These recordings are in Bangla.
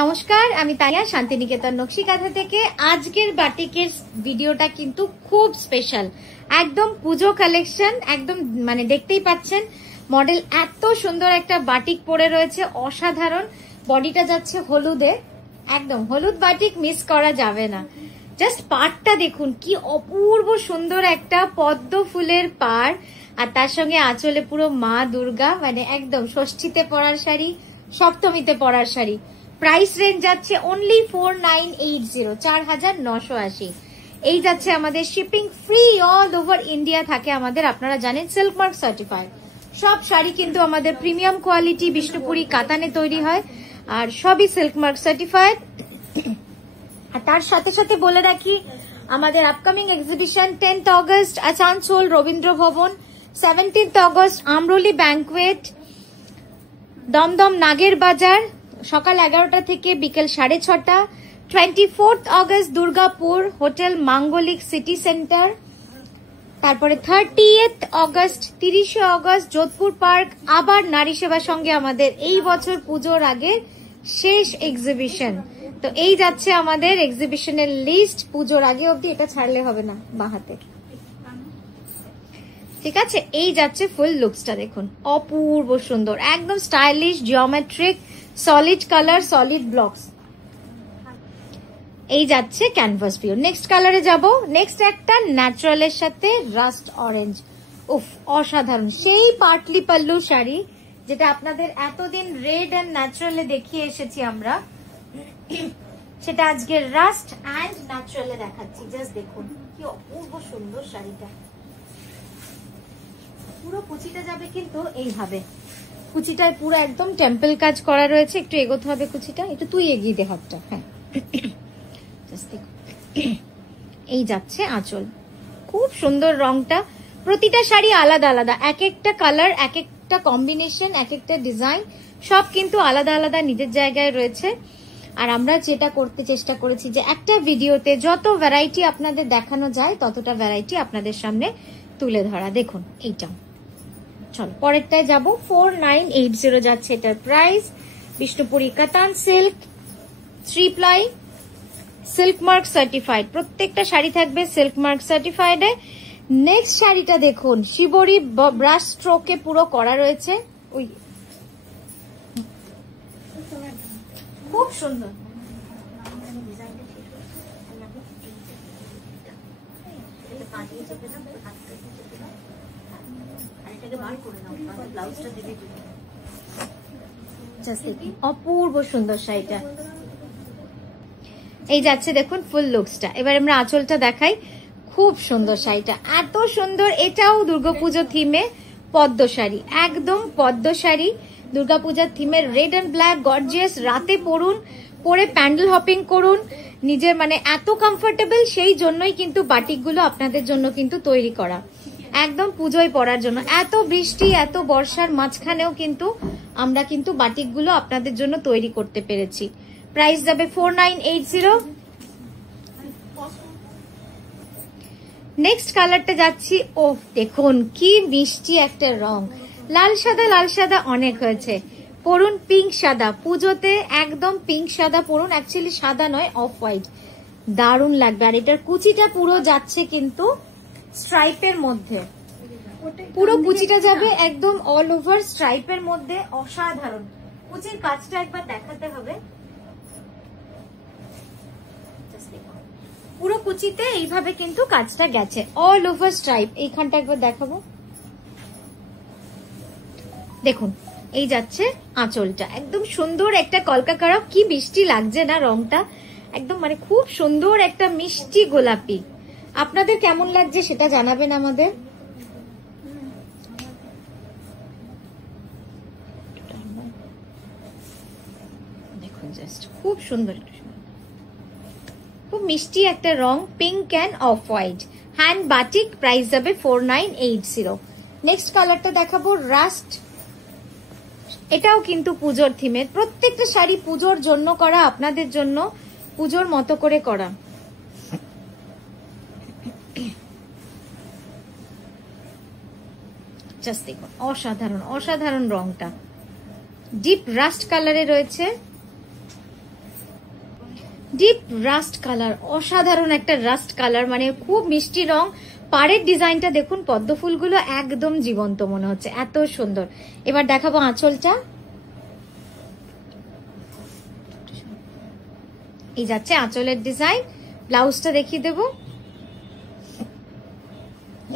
নমস্কার, আমি তানিয়া শান্তিনিকেতন নকশি কাঁথা থেকে। আজকের বাটিকের ভিডিওটা কিন্তু খুব স্পেশাল, একদম পুজো কালেকশন। একদম মানে দেখতেই পাচ্ছেন মডেল এত সুন্দর একটা বাটিক পরে রয়েছে, অসাধারণ। বডিটা যাচ্ছে হলুদে, একদম হলুদ বাটিক মিস করা যাবে না। জাস্ট পাড়টা দেখুন কি অপূর্ব সুন্দর, একটা পদ্ম ফুলের পাড়, আর তার সঙ্গে আঁচলে পুরো মা দুর্গা, মানে একদম ষষ্ঠীতে পরার শাড়ি, সপ্তমীতে পরার শাড়ি। প্রাইস রেঞ্জ যাচ্ছে অনলি 4980, 4980। এই যাচ্ছে আমাদের shipping free, all over India থাকে আমাদের, আপনারা জানেন সিল্ক মার্ক সার্টিফাইড। সব শাড়ি কিন্তু আমাদের প্রিমিয়াম কোয়ালিটি বিষ্ণুপুরি কাতানে তৈরি হয়, আর সবই সিল্ক মার্ক সার্টিফাইড। আর তার সাথে সাথে বলে রাখি আমাদের upcoming exhibition 10th August Asansol Rabindra ভবন, 17th অগস্ট আমরোলি ব্যাংকুয়েট, দমদম নাগের বাজার, সকাল 11টা থেকে বিকেল 6:30। 24th August Durgapur hotel Manglik city centre. তারপরে 30th অগস্ট 30শে অগস্ট যোধপুর পার্ক। আবার নারী সেবার সঙ্গে আমাদের এই বছর পুজোর আগে শেষ এক্সিবিশন। তো এই যাচ্ছে আমাদের এক্সিবিশনের লিস্ট, পুজোর আগে অবধি এটা ছাড়লে হবে না বাহাতে, ঠিক আছে। এই যাচ্ছে ফুল লুকসটা দেখুন, অপূর্ব সুন্দর, একদম stylish, geometric, solid colour, solid blocks. এই যাচ্ছে ক্যানভাস ভিউ। নেক্সট কালারে যাব। নেক্সট একটা ন্যাচারালের সাথে রাস্ট অরেঞ্জ, উফ অসাধারণ। সেই পাটলি পাল্লু শাড়ি যেটা আপনাদের এতদিন রেড এন্ড ন্যাচারালে দেখিয়ে এসেছি আমরা, সেটা আজকে রাস্ট অ্যান্ড ন্যাচারালে দেখাচ্ছি। জাস্ট দেখুন কি অপূর্ব সুন্দর শাড়িটা। পুরো কুচিটা যাবে কিন্তু এইভাবে, কুচিটায় পুরো একদম টেম্পল কাজ করা রয়েছে। একটু এগোতে হবে কুচিটা, একটু তুই এগিয়ে দে হাতটা, হ্যাঁ। এই যাচ্ছে আঁচল, খুব সুন্দর রংটা। প্রতিটা শাড়ি আলাদা আলাদা, এক একটা কালার, এক একটা কম্বিনেশন, এক একটা ডিজাইন, সব কিন্তু আলাদা আলাদা নিজের জায়গায় রয়েছে। আর আমরা যেটা করতে চেষ্টা করেছি যে একটা ভিডিওতে যত ভ্যারাইটি আপনাদের দেখানো যায় ততটা ভ্যারাইটি আপনাদের সামনে তুলে ধরা। দেখুন এইটা, চলো পরেরটায় যাব। 4980 যাচ্ছে এটার প্রাইস। বিষ্ণুপুরি কাতান silk, 3 ply, silk mark certified. প্রত্যেকটা শাড়ি থাকবে সিল্ক মার্ক সার্টিফাইডে। নেক্সট শাড়িটা দেখুন, শিবরি ব্রাশ স্ট্রোকে পুরো করা রয়েছে, ওই খুব সুন্দর। অপূর্ব সুন্দর শাড়িটা। এই যাচ্ছে দেখুন ফুল লুকসটা। এবার আমরা আঁচলটা দেখাই, খুব সুন্দর শাড়িটা, এত সুন্দর। এটাও দুর্গাপুজো থিমে পদ্ম শাড়ি, একদম পদ্ম শাড়ি, দুর্গাপূজার থিমের রেড অ্যান্ড ব্ল্যাক, গর্জিয়াস। রাতে পরুন, পরে প্যান্ডেল হপিং করুন, নিজের মানে এত কমফোর্টেবল। সেই জন্যই কিন্তু বাটিকগুলো আপনাদের জন্য কিন্তু তৈরি করা, একদম পুজোয় পরার জন্য। এত বৃষ্টি, এত বর্ষার মাঝখানেও কিন্তু আমরা কিন্তু বাটিকগুলো আপনাদের জন্য তৈরি করতে পেরেছি। প্রাইস যাবে 4980। নেক্সট কালারটা যাচ্ছি, ও দেখুন কি মিষ্টি একটা রং। লাল সাদা, লাল সাদা অনেক হয়েছে, পরুন পিঙ্ক সাদা। পুজোতে একদম পিঙ্ক সাদা পরুন, অ্যাকচুয়ালি সাদা নয়, অফ হোয়াইট, দারুণ লাগবে। আর এটার কুচিটা পুরো যাচ্ছে কিন্তু স্ট্রাইপের মধ্যে, পুরো কুচিটা যাবে একদম অল ওভার স্ট্রাইপের মধ্যে, অসাধারণ। কুচির কাজটা একবার দেখাতে হবে, পুরো কুচিতে এইভাবে কিন্তু কাজটা গেছে, অল ওভার স্ট্রাইপ। এইখানটা একবার দেখাবো, দেখুন এই যাচ্ছে আঁচলটা, একদম সুন্দর একটা কলকা করা। কি বৃষ্টি লাগছে না রংটা, একদম মানে খুব সুন্দর একটা মিষ্টি গোলাপি। আপনাদের কেমন লাগছে সেটা জানাবেন আমাদের। দেখুন জাস্ট খুব সুন্দর, খুব মিষ্টি একটা রং, pink and off white, hand batik. Price যাবে 4980। নেক্সট কালারটা দেখাবো রাস্ট। এটাও কিন্তু পুজোর থিমের, প্রত্যেকটা শাড়ি পুজোর জন্য করা, আপনাদের জন্য পুজোর মতো করে করা। জাস্ট দেখুন অসাধারণ, অসাধারণ রংটা, ডিপ রাস্ট কালারে রয়েছে। ডিপ রাস্ট কালার, অসাধারণ একটা রাস্ট কালার, মানে খুব মিষ্টি রং। পাড়ের ডিজাইনটা দেখুন, পদ্ম ফুলগুলো একদম জীবন্ত মনে হচ্ছে, এত সুন্দর। এবার দেখাবো আঁচলটা। এই যাচ্ছে আঁচলের ডিজাইন। ব্লাউজটা দেখিয়ে দেবো,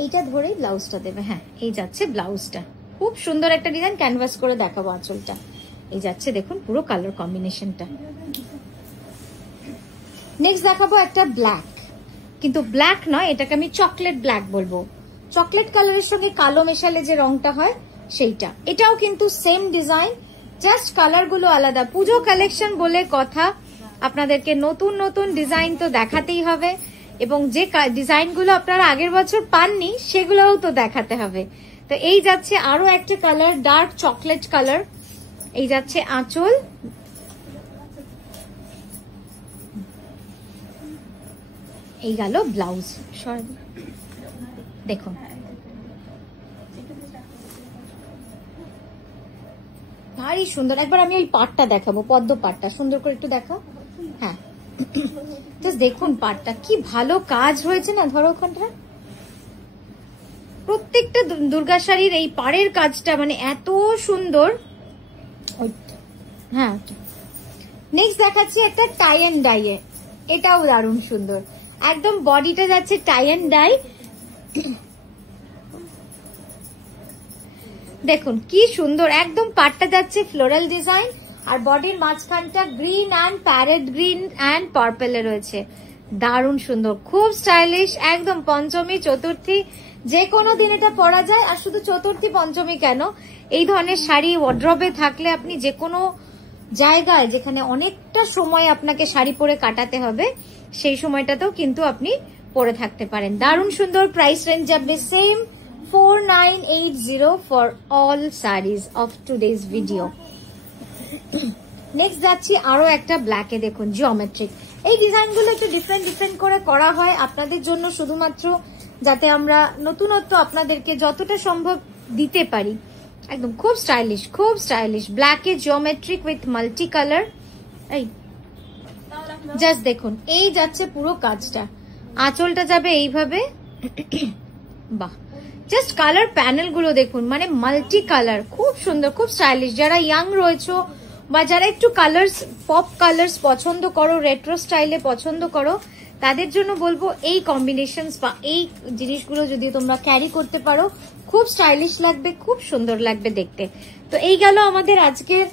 এইটা ধরেই ব্লাউজটা দেবে। হ্যাঁ, এই যাচ্ছে ব্লাউজটা, খুব সুন্দর একটা ডিজাইন। ক্যানভাস করে দেখাবো আঁচলটা। এই যাচ্ছে দেখুন পুরো কালার কম্বিনেশনটা। নেক্সট দেখাবো একটা ব্ল্যাক, কিন্তু ব্ল্যাক নয়, এটাকে আমি চকলেট ব্ল্যাক বলবো। চকলেট কালারের সঙ্গে কালো মেশালে যে রংটা হয় সেইটা। এটাও কিন্তু সেম ডিজাইন, জাস্ট কালার গুলো আলাদা। পুজো কালেকশন বলে কথা, আপনাদেরকে নতুন নতুন ডিজাইন তো দেখাতেই হবে, এবং যে ডিজাইন গুলো আপনারা আগের বছর পাননি সেগুলোও তো দেখাতে হবে। তো এই যাচ্ছে আরো একটা কালার, ডার্ক চকলেট কালার। এই যাচ্ছে আঁচল, এই গেল ব্লাউজ। দেখুন ভারী সুন্দর। একবার আমি ওই পাটটা দেখাবো, পদ্ম পাটটা সুন্দর করে একটু দেখাও। হ্যাঁ, দেখুন পাটটা কি ভালো কাজ হয়েছে না। ধরো ওখানটা প্রত্যেকটা দুর্গা শাড়ির এই পাড়ের কাজটা মানে এত সুন্দর। হ্যাঁ, নেক্সট দেখাচ্ছি একটা টাই অ্যান্ড ডাই এ, এটাও দারুণ সুন্দর। একদম বডিটা যাচ্ছে টাই অ্যান্ড ডাই। দেখুন কি সুন্দর, একদম পাটটা যাচ্ছে ফ্লোরাল ডিজাইন, আর বডির মাঝখানটা green and parrot green and পার্পেলে রয়েছে। দারুণ সুন্দর, খুব স্টাইলিশ। একদম পঞ্চমী চতুর্থী যে কোনো দিন এটা পরা যায়। আর শুধু চতুর্থী পঞ্চমী কেন, এই ধরনের শাড়ি ওয়ার্ড্রবে থাকলে আপনি যে কোনো জায়গায় যেখানে অনেকটা সময় আপনাকে শাড়ি পরে কাটাতে হবে, সেই সময়টাতেও কিন্তু আপনি পরে থাকতে পারেন। দারুণ সুন্দর। প্রাইস রেঞ্জ যাবে same 4980 for all saris of today's video. Next যাচ্ছি আরো একটা ব্ল্যাকে। দেখুন জিওমেট্রিক, এই ডিজাইন গুলো একটু ডিফারেন্ট ডিফারেন্ট করে করা হয় আপনাদের জন্য, শুধুমাত্র যাতে আমরা নতুনত্ব আপনাদেরকে যতটা সম্ভব দিতে পারি। একদম খুব স্টাইলিশ, খুব স্টাইলিশ। ব্ল্যাকে জিওমেট্রিক উইথ মাল্টি কালার। এই জাস্ট দেখুন, এই যাচ্ছে পুরো কাজটা। আঁচলটা যাবে এইভাবে। বাহ, জাস্ট কালার প্যানেল গুলো দেখুন, মানে মাল্টি কালার, খুব সুন্দর, খুব স্টাইলিশ। যারা ইয়াং রয়েছে বা যারা একটু কালার্স, পপ কালার্স পছন্দ করো, রেট্রো স্টাইলে পছন্দ করো, তাদের জন্য বলবো এই কম্বিনেশন বা এই জিনিসগুলো যদি তোমরা ক্যারি করতে পারো, খুব স্টাইলিশ লাগবে, খুব সুন্দর লাগবে দেখতে। তো এই গেল আমাদের আজকের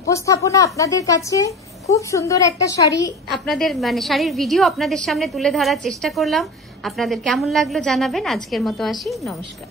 উপস্থাপনা আপনাদের কাছে। খুব সুন্দর একটা শাড়ি আপনাদের, মানে শাড়ির ভিডিও আপনাদের সামনে তুলে ধরার চেষ্টা করলাম। আপনাদের কেমন লাগলো জানাবেন। আজকের মতো আসি, নমস্কার।